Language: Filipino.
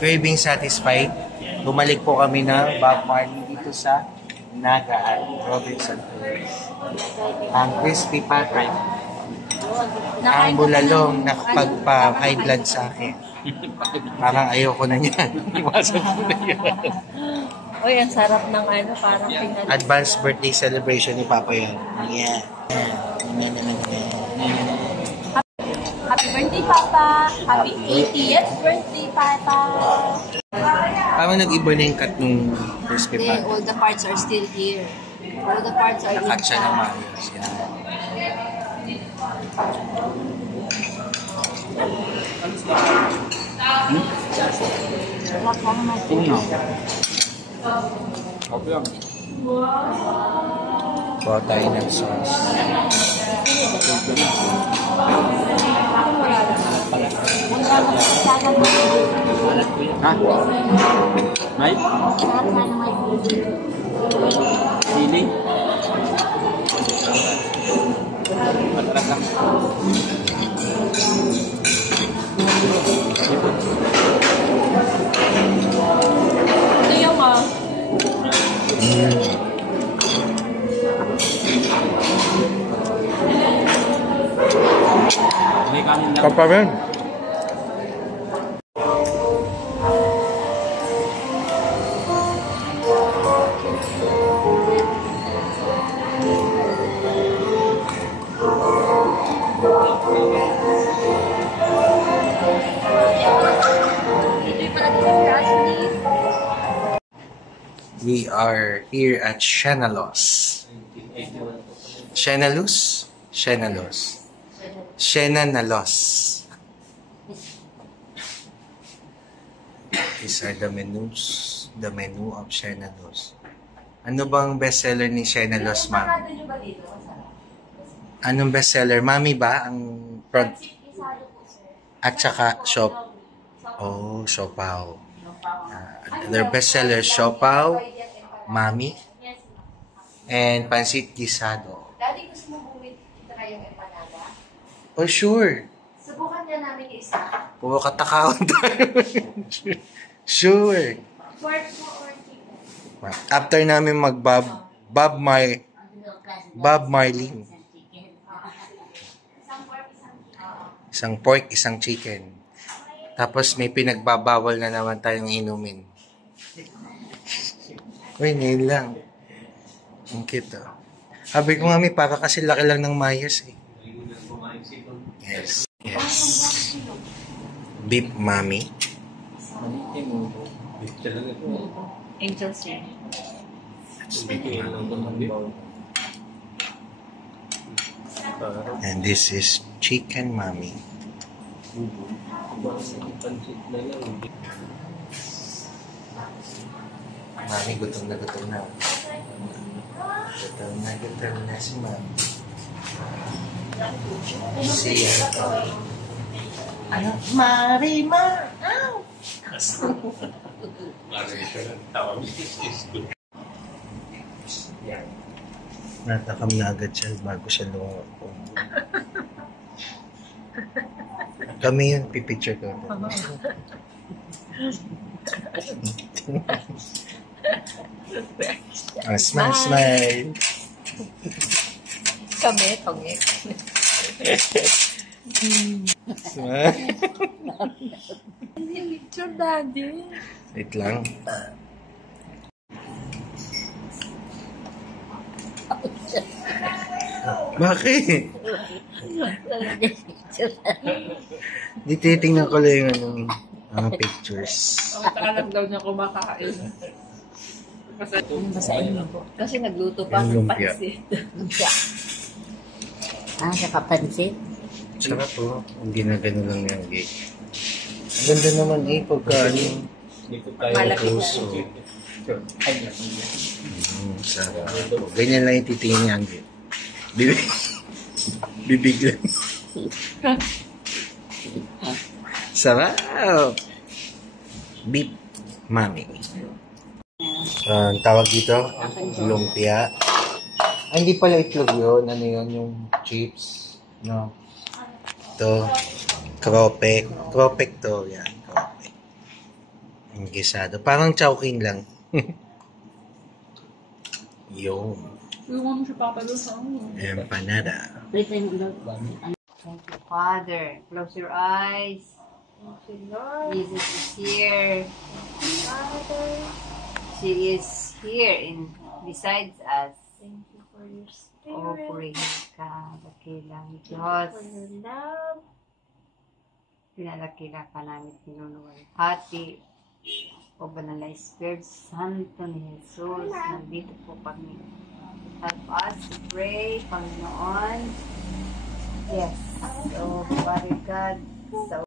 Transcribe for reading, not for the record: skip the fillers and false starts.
craving satisfied, bumalik po kami ng Bob Marley dito sa Nagaan, Robinson Place. Ang crispy patay. Ang bulalong nakapagpa-high blood sa akin. Parang ayoko na yan. Iwasan ko na yan. Uy, ang sarap ng ano, parang pinag... Advanced birthday celebration ni Papa yan. Yeah. Happy birthday, Papa! Happy 80th birthday, Papa! Parang nag-iba na yung cut nung crispy patay. All the parts are still here. All the parts are Nakat siya ng maayos. Yan. Kuha tayo ng sauce. Ha? May? Siling? Matarak lang. Ito yung May kanin lang. Papa rin. We are here at Shenalos. Shenalos? Shenalos. Shenanalos. These are the menus. The menu of Shenalos. Ano bang bestseller ni Shenalos, ma'am? Anong bestseller? Mami ba? Ang at saka shop. Oh, siopaw. Their bestseller, siopaw, mami, and pansit gisado. Daddy, gusto mo bumili yung empanada? Oh, sure. Subukan niya namin yung isa. Puro katakawan tayo. Sure. Pork mo or chicken? After namin Bob Marley. Isang pork, isang chicken. Tapos may pinagbabawal na naman tayong inumin. Uy, ngayon lang. Ang cute, oh. Sabi ko nga, may para kasi laki lang ng mayas, eh. Yes. Yes. Beef mami. Angel Sing. That's beef mami. And this is chicken mami. Mami, gutom na gutom na. Gutom na si Mami. Siya ito. Ano? Marima! Ow! Natakam na agad siya bago siya lumako. Kami yun, pipicture ko. Smile, smile. Kami, tongek. Smile. Picture, Daddy. Wait lang. Bakit? Di titingnan ko lang yung mga pictures. Matagal daw niya kumakain. Basahin mo po. Kasi nagluto pa Yung ng lumpia. pansit. Nakapansit? Sarap po. Hindi na gano'n lang yung cake. Ang ganda naman eh, pagka ano. Malaki na. Puso. Sarap. Ganyan lang yung titingin niya ang cake. Bibig lang. Sarap. Beef mami. Tawag dito, lumpia. Ay, hindi pala itlog yun. Ano yun, yung chips. No. Ito, kropek. Kropek to. Yan, kropek. Yung gisado. Parang chowking lang. Yung Iwan mo si Papa doon sa ano. empanada. Thank you, Father. Close your eyes. Jesus is here. She is here in besides us. Thank you for your O spirit. purihin ka, dakilang Thank you Diyos. for your love. Pinalakila ka namin, pinunuwal. Hati, o banal na Espiritu Santo ni Jesus, nandito po kami. Help us to pray, Panginoon. Yes. So, Father God, sa